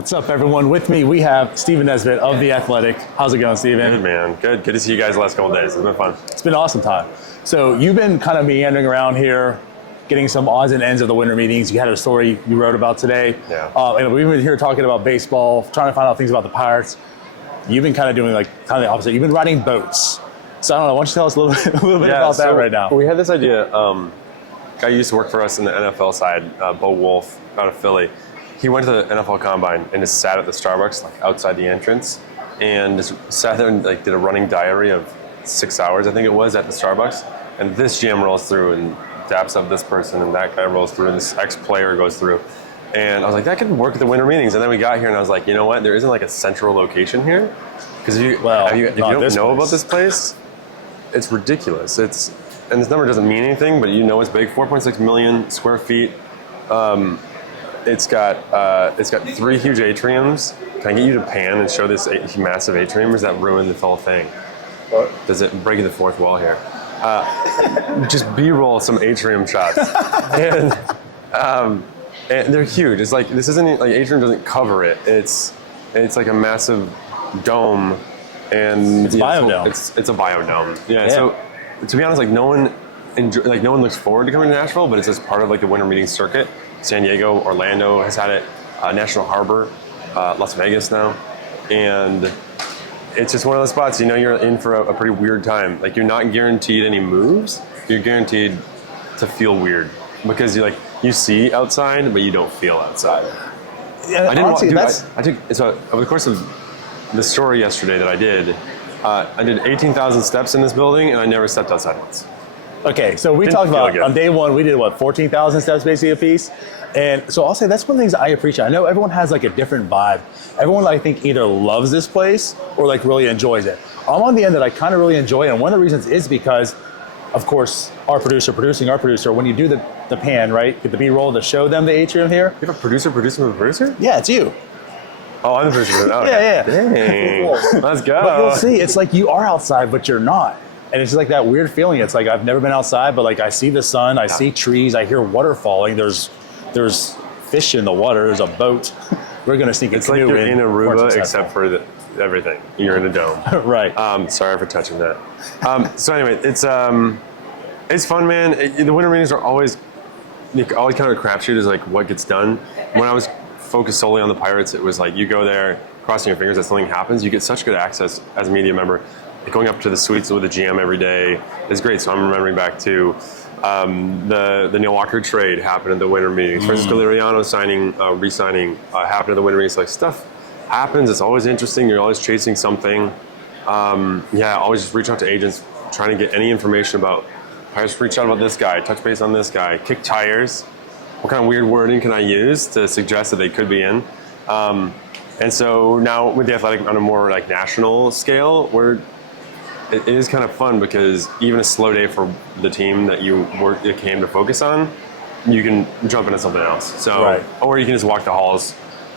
What's up, everyone? With me, we have Steven Nesbitt of The Athletic. How's it going, Steven? Good, man. Good to see you guys the last couple of days. It's been fun. It's been an awesome time. So you've been kind of meandering around here, getting some odds and ends of the winter meetings. You had a story you wrote about today. Yeah. And we've been here talking about baseball, trying to find out things about the Pirates. You've been kind of doing kind of the opposite. You've been riding boats. So I don't know, why don't you tell us a little bit about that right now? We had this idea. Guy who used to work for us in the NFL side, Bo Wolf, out of Philly. He went to the NFL Combine and just sat at the Starbucks, outside the entrance, and just sat there and did a running diary of 6 hours, I think it was, at the Starbucks. And this GM rolls through and daps up this person, and that guy rolls through, and this ex-player goes through. And I was like, that could work at the winter meetings. And then we got here, and I was like, you know what? There isn't a central location here, because if you don't know about this place, it's ridiculous. And this number doesn't mean anything, but it's big. 4.6 million square feet. It's got 3 huge atriums. Can I get you to pan and show this massive atrium, or does that ruin the whole thing? What? Does it break the fourth wall here? Just B-roll some atrium shots. and they're huge. It's this isn't atrium doesn't cover it. It's like a massive dome, and it's biodome. It's a biodome. Yeah. So to be honest, no one looks forward to coming to Nashville, but it's just part of the winter meeting circuit. San Diego, Orlando has had it, National Harbor, Las Vegas now, and it's just one of those spots. You're in for a pretty weird time. You're not guaranteed any moves. You're guaranteed to feel weird because you see outside, but you don't feel outside. Yeah, So over the course of the story yesterday that I did 18,000 steps in this building, and I never stepped outside once. Okay, so we talked about on day one, we did 14,000 steps basically a piece. And so I'll say that's one of the things I appreciate. I know everyone has a different vibe. Everyone I think either loves this place or really enjoys it. I'm on the end that I kind of really enjoy it. And one of the reasons is because, of course, our producer, when you do the pan, right, get the B-roll to show them the atrium here. You have a producer? Yeah, it's you. Oh, I'm the producer. Oh, yeah. Dang. Let's go. But you'll see, it's you are outside, but you're not. And it's just that weird feeling. It's I've never been outside, but I see the sun, I see trees, I hear water falling. There's fish in the water. There's a boat. We're gonna sneak a canoe in. It's you're in Aruba, except for everything. You're in a dome. Right. Sorry for touching that. So anyway, it's fun, man. The winter meetings are always kind of a crapshoot. Is what gets done. When I was focused solely on the Pirates, it was you go there, crossing your fingers that something happens. You get such good access as a media member. Going up to the suites with the GM every day is great. So I'm remembering back to the Neil Walker trade happened at the winter meetings. Francisco Liriano re-signing happened at the winter meetings. Stuff happens. It's always interesting. You're always chasing something. Always just reach out to agents, trying to get any information about. I just reach out about this guy, touch base on this guy, kick tires. What kind of weird wording can I use to suggest that they could be in? And so now with the Athletic on a more national scale, it is kind of fun because even a slow day for the team that you came to focus on, you can jump into something else. So, right. Or you can just walk the halls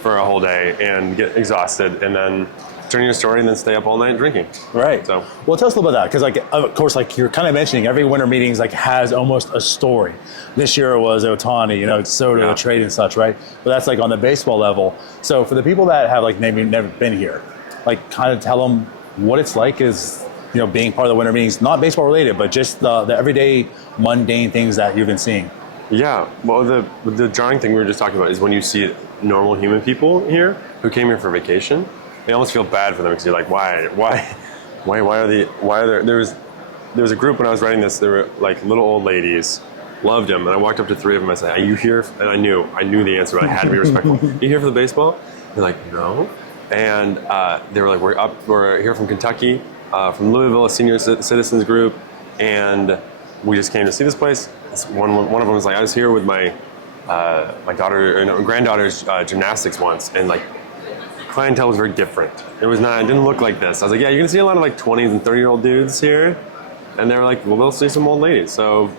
for a whole day and get exhausted, and then turn your story and then stay up all night drinking. Right. So, well, tell us a little bit about that because, of course, you're kind of mentioning, every winter meetings has almost a story. This year it was Ohtani, Soto, the trade and such, right? But that's on the baseball level. So for the people that have maybe never been here, kind of tell them what it's like is. Being part of the winter meetings, not baseball related, but just the everyday mundane things that you've been seeing. Yeah, well, the jarring thing we were just talking about is when you see normal human people here who came here for vacation, they almost feel bad for them because you're why are there? There was a group when I was writing this. There were little old ladies, loved them, and I walked up to 3 of them. I said, "Are you here?" And I knew the answer, but I had to be respectful. You here for the baseball? They're like, "No," and they were we're here from Kentucky. From Louisville, a senior citizens group, and we just came to see this place. One of them was I was here with my granddaughter's gymnastics once, and clientele was very different. It didn't look like this. I was yeah, you're gonna see a lot of 20s and 30-year-old dudes here, and they were well, we'll see some old ladies. So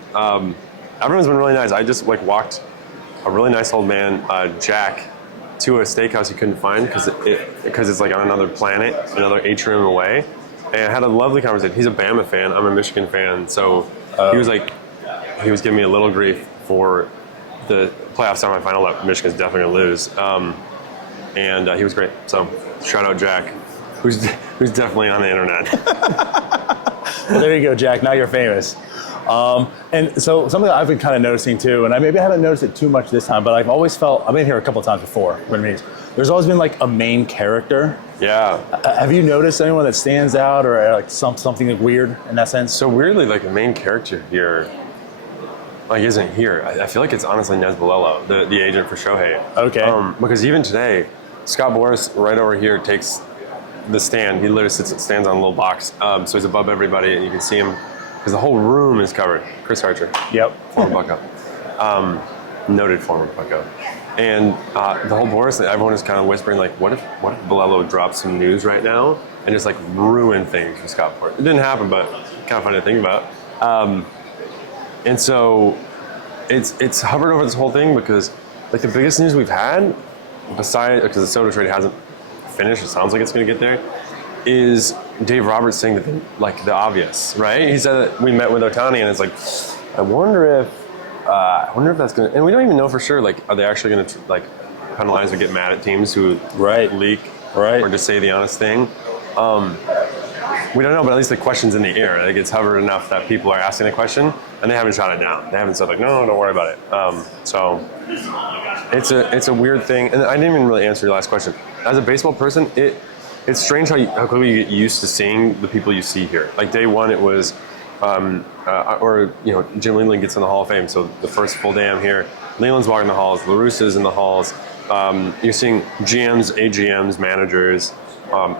everyone's been really nice. I just walked a really nice old man, Jack, to a steakhouse he couldn't find because it's on another planet, another atrium away. And I had a lovely conversation. He's a Bama fan. I'm a Michigan fan. So he was giving me a little grief for the playoff semifinal that Michigan's definitely going to lose. and he was great. So shout out Jack, who's definitely on the internet. Well, there you go, Jack. Now you're famous. And so something that I've been kind of noticing too, and maybe I haven't noticed it too much this time, but I've always felt, I've been here a couple of times before, there's always been like a main character. Yeah. Have you noticed anyone that stands out or like something weird in that sense? So weirdly, like the main character here, like isn't here. I feel like it's honestly Nez Bolello, the agent for Shohei. Okay. Because even today, Scott Boras right over here takes the stand. He literally stands on a little box. So he's above everybody and you can see him because the whole room is covered. Chris Archer. Yep. Former Bucko. Noted former Bucko. And the whole Boras, everyone is kind of whispering like, what if Bolello drops some news right now and just like ruin things for Scott Boras? It didn't happen, but kind of funny to think about. And so it's hovered over this whole thing because like the biggest news we've had, besides because the Soto trade hasn't finished, it sounds like it's going to get there, is Dave Roberts saying that the obvious, right? He said that we met with Ohtani and it's like, I wonder if that's going to, and we don't even know for sure, like, are they actually going to like penalize or get mad at teams who leak or just say the honest thing? We don't know, but at least the question's in the air. Like it's hovered enough that people are asking the question and they haven't shot it down. They haven't said like, no, don't worry about it. So it's a weird thing. And I didn't even really answer your last question. As a baseball person, it's strange how quickly you get used to seeing the people you see here. Like day one, it was, Jim Leland gets in the Hall of Fame. So the first full day I'm here, Leland's walking the halls, La Russa's in the halls. You're seeing GMs, AGMs, managers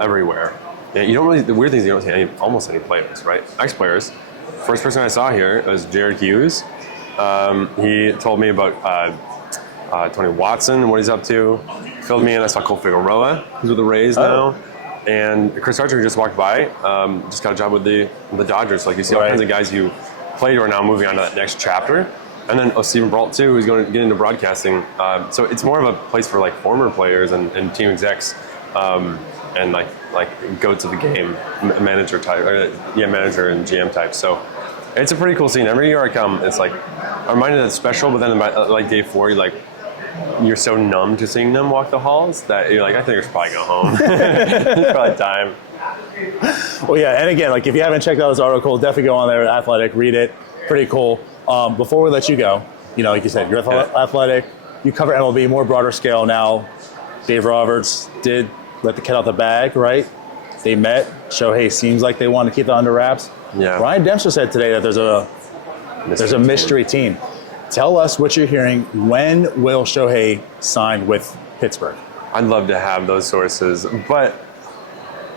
everywhere. Yeah, you don't really. The weird thing is you don't see almost any players, right? Ex-players. First person I saw here was Jared Hughes. He told me about Tony Watson and what he's up to. Filled me in. I saw Cole Figueroa, who's with the Rays now, and Chris Archer, who just walked by, just got a job with the Dodgers. Like you see all kinds of guys you played who are now moving on to that next chapter. And then Stephen Brault too, who's going to get into broadcasting. So it's more of a place for like former players and team execs. And like goats of the game, manager type, manager and GM type. So it's a pretty cool scene. Every year I come, it's like I'm reminded that it's special. But then like day 4, you're so numb to seeing them walk the halls that you're like, I think I should probably go home. It's probably time. Well, yeah, and again, like if you haven't checked out this article, definitely go on there at Athletic, read it. Pretty cool. Before we let you go, like you said, you're Athletic. You cover MLB more broader scale now. Dave Roberts did let the cat out the bag, right? They met. Shohei seems like they want to keep it under wraps. Yeah. Ryan Dempster said today that there's a mystery team. Tell us what you're hearing. When will Shohei sign with Pittsburgh? I'd love to have those sources, but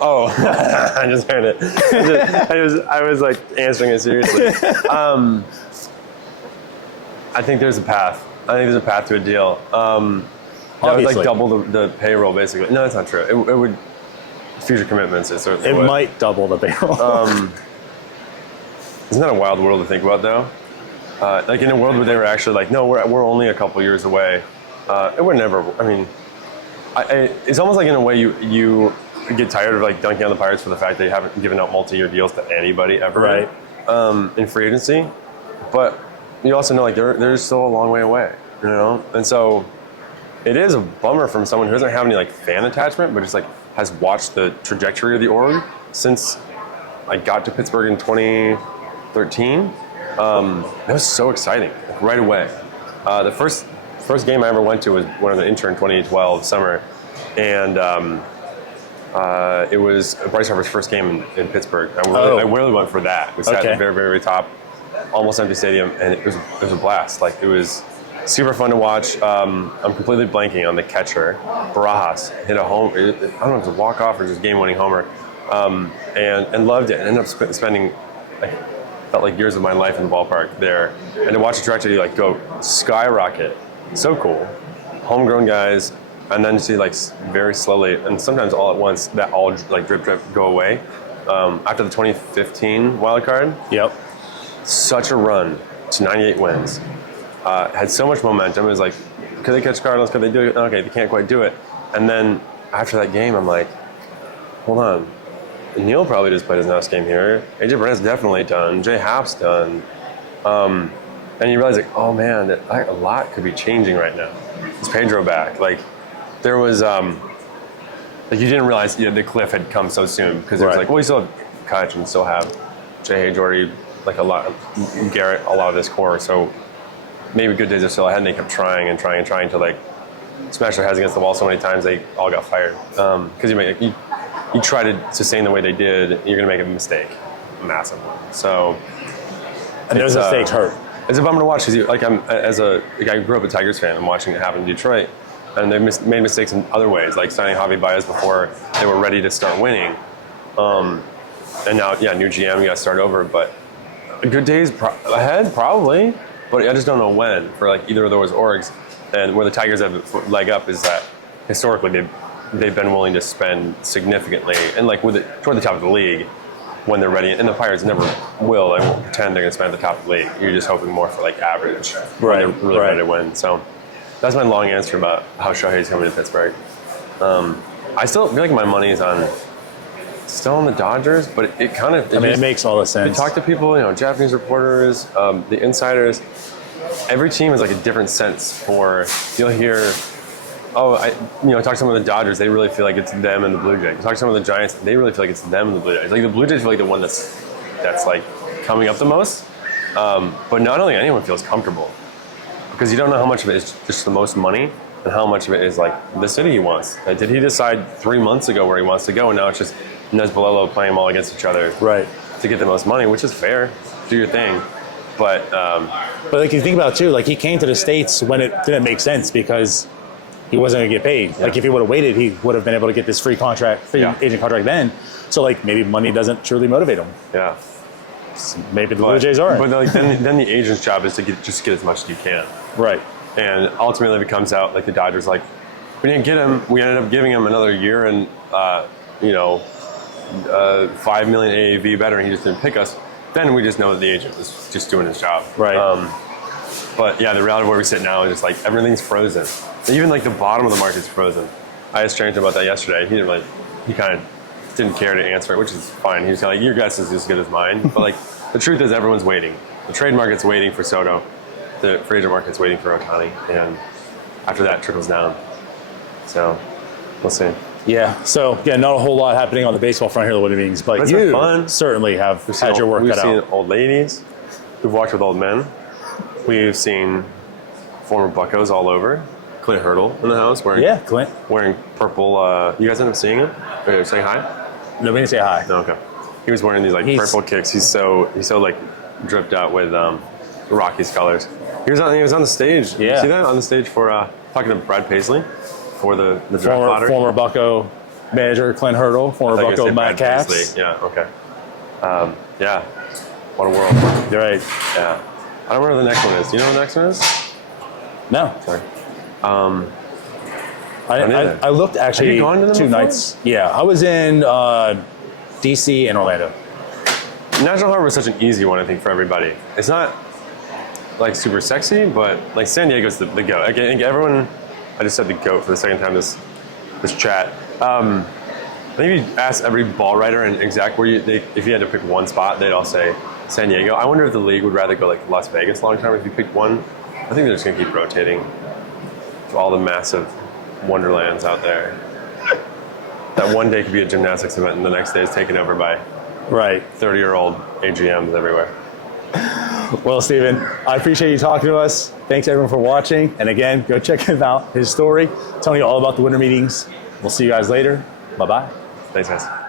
I just heard it. I was like answering it seriously. I think there's a path. I think there's a path to a deal. That would like double the payroll, basically. No, that's not true. It would future commitments. It certainly would. Might double the payroll. Isn't that a wild world to think about, though? Like in a world where they were actually like, no, we're only a couple years away. It would never. I mean, it's almost like in a way you get tired of like dunking on the Pirates for the fact they haven't given out multi-year deals to anybody ever, right? In free agency, but you also know like they're still a long way away, and so. It is a bummer from someone who doesn't have any like fan attachment, but just like has watched the trajectory of the org since I got to Pittsburgh in 2013. That was so exciting, like, right away. The first game I ever went to was when I was an intern in 2012 summer, and it was Bryce Harper's first game in Pittsburgh. I really went for that. We sat at the very, very top, almost empty stadium, and it was a blast. Like it was. Super fun to watch. I'm completely blanking on the catcher. Barajas hit a home. I don't know if it was a walk-off or just game-winning homer, and loved it. And ended up spending, felt like years of my life in the ballpark there. And to watch the trajectory like go skyrocket, so cool. Homegrown guys, and then to see like very slowly and sometimes all at once that all like drip go away. After the 2015 wild card, such a run to 98 wins. Had so much momentum. It was like, could they catch Cardinals? Could they do it? Okay, they can't quite do it. And then after that game, I'm like, hold on. Neil probably just played his last game here. AJ Burnett's definitely done. Jay Happ's done. And you realize, like, oh man, a lot could be changing right now. Is Pedro back? Like, there was like you didn't realize the cliff had come so soon because it was Right. like, well, you still have Kutch and still have J.H. Jordy, like a lot, Garrett, a lot of this core. So maybe good days are still ahead, and they kept trying to like smash their heads against the wall so many times they all got fired. Because you try to sustain the way they did, you're going to make a mistake, a massive one. So, and those mistakes hurt. It's a bummer to watch because, like, I grew up a Tigers fan. I'm watching it happen in Detroit, and they've made mistakes in other ways, like signing Javi Baez before they were ready to start winning. And now, new GM, you got to start over. But good days ahead, probably. But I just don't know when for like either of those orgs. And where the Tigers have a leg up is that historically they've been willing to spend significantly, and like with it toward the top of the league when they're ready. And the Pirates never will. They won't pretend they're going to spend at the top of the league. You're just hoping more for like average. Right. When they're really ready to win. So that's my long answer about how Shohei's coming to Pittsburgh. I still feel like my money is still on the Dodgers, but it kind of. It makes all the sense. You talk to people, Japanese reporters, the insiders. Every team has like a different sense for. You'll hear, talk to some of the Dodgers. They really feel like it's them and the Blue Jays. Talk to some of the Giants. They really feel like it's them and the Blue Jays. Like the Blue Jays feel like the one that's like coming up the most. But not only anyone feels comfortable, because you don't know how much of it is just the most money and how much of it is like the city he wants. Like, did he decide 3 months ago where he wants to go, and now it's just Nez Balelo playing them all against each other, right, to get the most money, which is fair. Do your thing. But like you think about it too, like he came to the States when it didn't make sense because he wasn't going to get paid. Yeah. Like if he would have waited, he would have been able to get this free agent contract then. So like maybe money doesn't truly motivate him. Yeah. So maybe the Blue Jays are. But like, then the agent's job is to get as much as you can. Right. And ultimately if it comes out like the Dodgers, like we didn't get him, we ended up giving him another year and $5 million AAV better, and he just didn't pick us. Then we just know that the agent was just doing his job. Right. But yeah, the reality of where we sit now is just like everything's frozen. Even like the bottom of the market's frozen. I asked Charrington about that yesterday. He kind of didn't care to answer it, which is fine. He was kind of like, your guess is as good as mine. But like the truth is everyone's waiting. The trade market's waiting for Soto. The free agent market's waiting for Ohtani. And after that, it trickles down. So we'll see. Yeah, so yeah, not a whole lot happening on the baseball front here, the winter meetings, but you certainly have had your work cut out. We've seen old ladies. We've walked with old men. We've seen former Buccos all over. Clint Hurdle in the house wearing purple. You guys end up seeing him? Or saying hi? No, we didn't say hi. No, okay. He was wearing these like purple kicks. He's so like dripped out with the Rockies colors. He was on the stage. Yeah. You see that on the stage for talking to Brad Paisley for the draft lottery? Former Bucco manager Clint Hurdle, former Bucco Matt Katz. Yeah, okay. Yeah, what a world. You're right. Yeah. I don't know where the next one is. Do you know what the next one is? No. Sorry. I looked actually Have you gone to them 2 before? nights. Yeah, I was in DC and Orlando. National Harbor is such an easy one, I think, for everybody. It's not like super sexy, but like San Diego's the GOAT. I think everyone, I just said the GOAT for the second time this chat. I think if you ask every ball writer and exec if you had to pick one spot, they'd all say San Diego. I wonder if the league would rather go like Las Vegas long term if you picked one. I think they're just going to keep rotating to all the massive wonderlands out there. That one day could be a gymnastics event and the next day is taken over by 30-year-old AGMs everywhere. Well, Steven, I appreciate you talking to us. Thanks everyone for watching. And again, go check him out, his story, telling you all about the winter meetings. We'll see you guys later. Bye-bye. Thanks, guys.